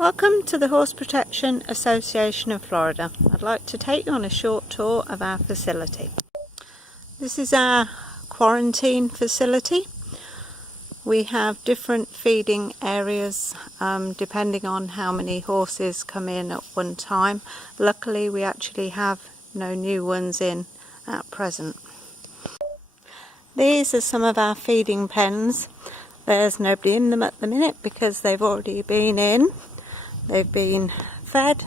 Welcome to the Horse Protection Association of Florida. I'd like to take you on a short tour of our facility. This is our quarantine facility. We have different feeding areas depending on how many horses come in at one time. Luckily we actually have no new ones in at present. These are some of our feeding pens. There's nobody in them at the minute because they've already been in. They've been fed,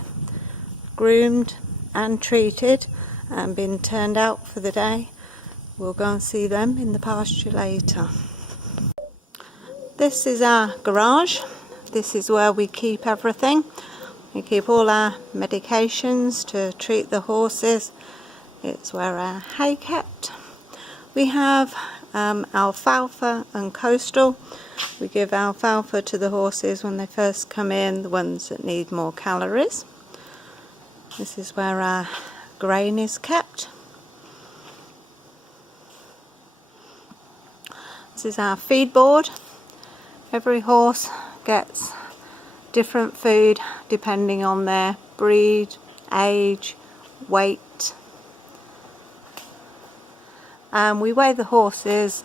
groomed and treated and been turned out for the day. We'll go and see them in the pasture later. This is our garage. This is where we keep everything. We keep all our medications to treat the horses. It's where our hay kept. We have alfalfa and coastal. We give alfalfa to the horses when they first come in, the ones that need more calories. This is where our grain is kept. This is our feed board. Every horse gets different food depending on their breed, age, weight. And we weigh the horses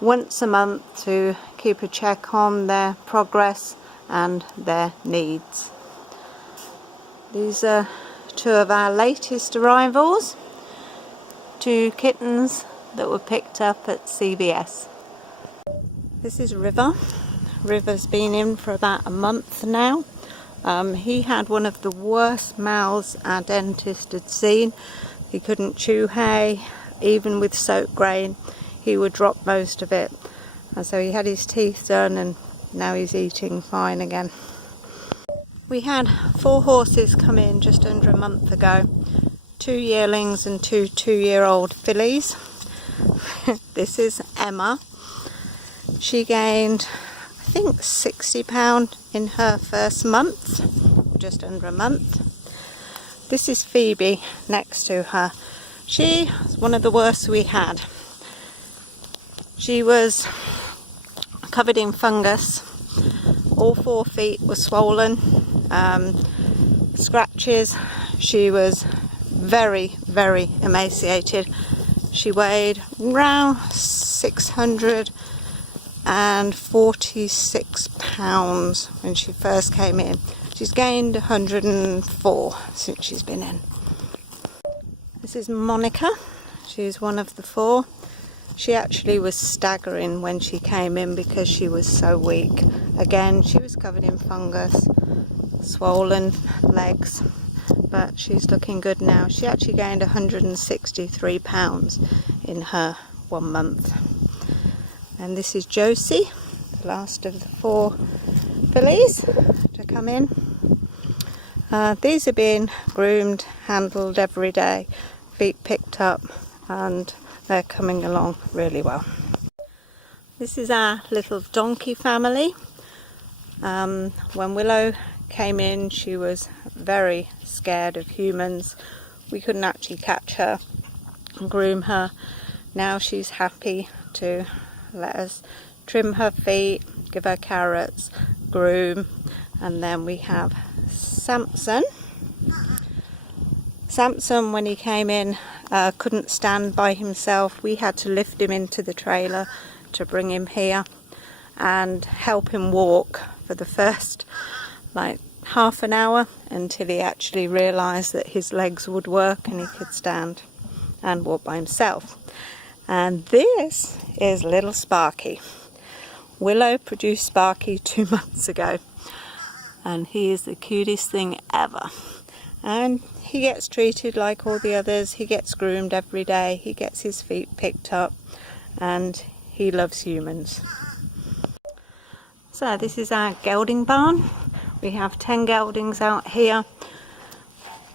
once a month to keep a check on their progress and their needs. These are two of our latest arrivals, two kittens that were picked up at CVS. This is River. River's been in for about a month now. He had one of the worst mouths our dentist had seen. He couldn't chew hay, even with soaked grain. He would drop most of it, and so he had his teeth done and now he's eating fine again. We had 4 horses come in just under a month ago, 2 yearlings and 2 two-year-old fillies. This is Emma. She gained, I think, 60 pounds in her first month, just under a month. This is Phoebe next to her. She was one of the worst we had. She was covered in fungus. All 4 feet were swollen, scratches. She was very, very emaciated. She weighed around 646 pounds when she first came in. She's gained 104 since she's been in. This is Monica. She's one of the 4. She actually was staggering when she came in because she was so weak. Again, she was covered in fungus, swollen legs, but she's looking good now. She actually gained 163 pounds in her 1 month. And this is Josie, the last of the 4 fillies to come in. These are being groomed, handled every day, feet picked up, and they're coming along really well. This is our little donkey family. When Willow came in, she was very scared of humans. We couldn't actually catch her and groom her. Now she's happy to let us trim her feet, give her carrots, groom. And then we have Samson. Samson, when he came in, couldn't stand by himself. We had to lift him into the trailer to bring him here and help him walk for the first half an hour until he actually realised that his legs would work and he could stand and walk by himself. And this is little Sparky. Willow produced Sparky 2 months ago, and he is the cutest thing ever. And he gets treated like all the others. He gets groomed every day. He gets his feet picked up, and he loves humans. So this is our gelding barn. We have 10 geldings out here.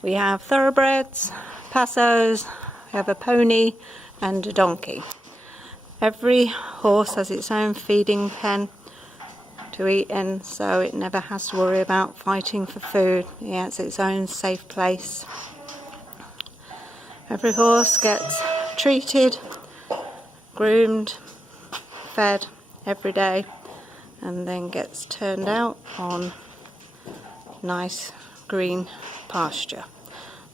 We have thoroughbreds, passos, we have a pony and a donkey. Every horse has its own feeding pen to eat in, so it never has to worry about fighting for food. It has its own safe place. Every horse gets treated, groomed, fed every day, and then gets turned out on nice green pasture.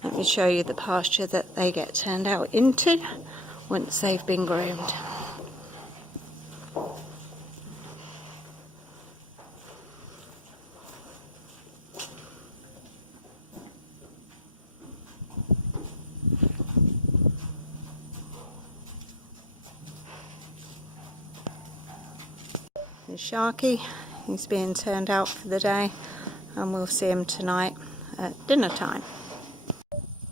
Let me show you the pasture that they get turned out into once they've been groomed. There's Sharky, he's being turned out for the day, and we'll see him tonight at dinner time.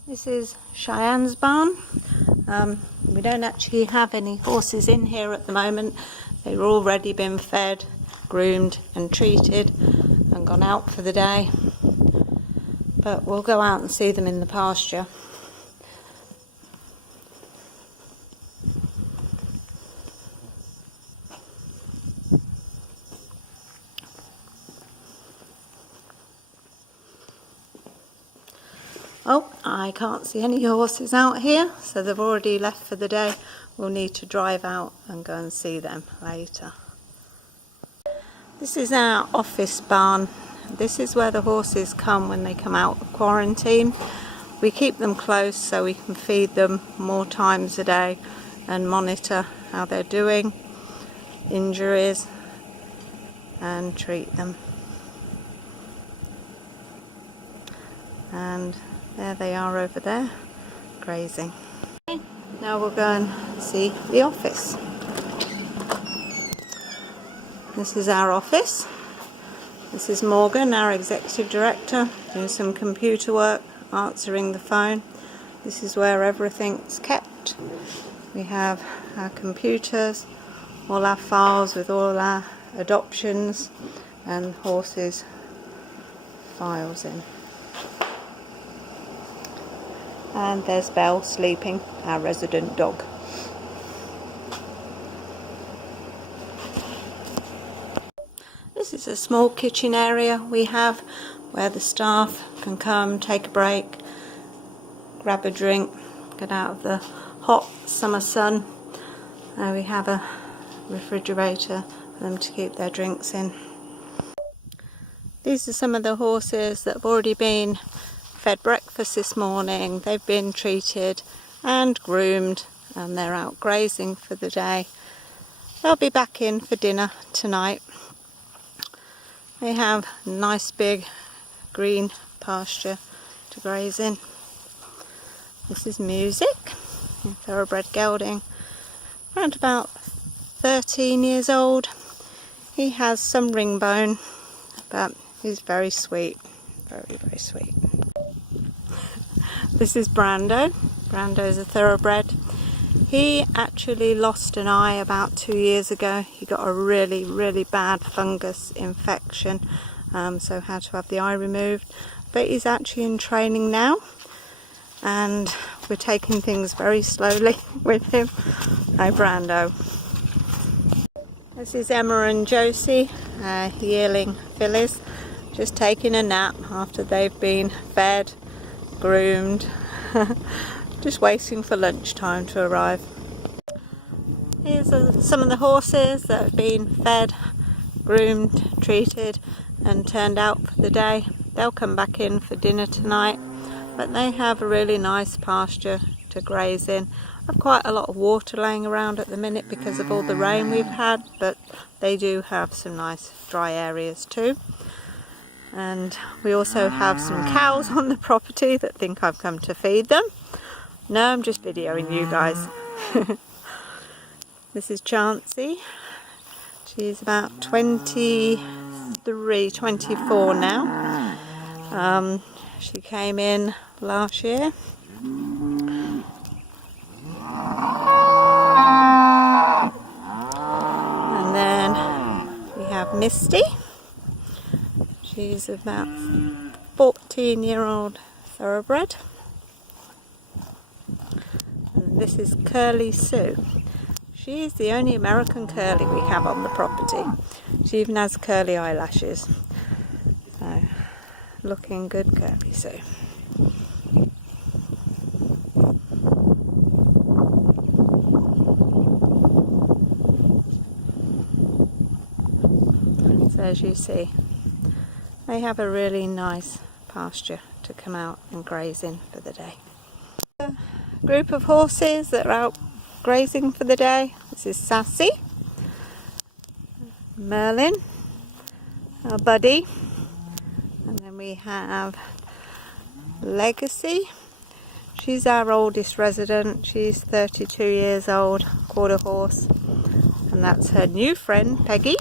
This is Cheyenne's barn. We don't actually have any horses in here at the moment. They've already been fed, groomed and treated and gone out for the day. But we'll go out and see them in the pasture. Oh, I can't see any horses out here, so they've already left for the day. We'll need to drive out and go and see them later. This is our office barn. This is where the horses come when they come out of quarantine. We keep them close so we can feed them more times a day and monitor how they're doing, injuries, and treat them. And there they are over there, grazing. Now we'll go and see the office. This is our office. This is Morgan, our executive director, doing some computer work, answering the phone. This is where everything's kept. We have our computers, all our files with all our adoptions and horses files in. And there's Belle sleeping, our resident dog. This is a small kitchen area we have where the staff can come, take a break, grab a drink, get out of the hot summer sun. We have a refrigerator for them to keep their drinks in. These are some of the horses that have already been fed breakfast this morning. They've been treated and groomed and they're out grazing for the day. They'll be back in for dinner tonight. They have a nice big green pasture to graze in. This is Music, a thoroughbred gelding, around about 13 years old. He has some ring bone, but he's very sweet, very, very sweet. This is Brando. Brando's a thoroughbred. He actually lost an eye about 2 years ago. He got a really, really bad fungus infection, so had to have the eye removed. But he's actually in training now, and we're taking things very slowly with him. Hi, Brando. This is Emma and Josie, yearling fillies, just taking a nap after they've been fed, groomed, just waiting for lunchtime to arrive. Here's some of the horses that have been fed, groomed, treated and turned out for the day. They'll come back in for dinner tonight, but they have a really nice pasture to graze in. I've quite a lot of water laying around at the minute because of all the rain we've had, but they do have some nice dry areas too. And we also have some cows on the property that think I've come to feed them. No, I'm just videoing you guys. This is Chansey. She's about 23, 24 now. She came in last year. And then we have Misty. She's about 14-year-old thoroughbred. And this is Curly Sue. She is the only American curly we have on the property. She even has curly eyelashes. So, looking good, Curly Sue. So as you see, they have a really nice pasture to come out and graze in for the day. A group of horses that are out grazing for the day. This is Sassy, Merlin, our buddy, and then we have Legacy. She's our oldest resident. She's 32 years old, quarter horse, and that's her new friend Peggy,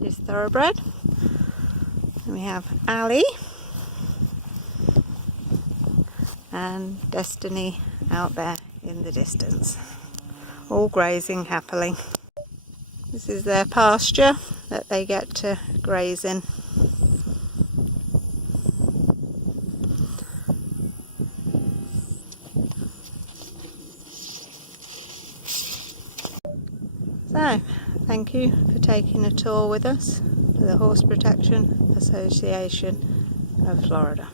is thoroughbred. And we have Ali and Destiny out there in the distance, all grazing happily. This is their pasture that they get to graze in. So, thank you for taking a tour with us to the Horse Protection Association of Florida.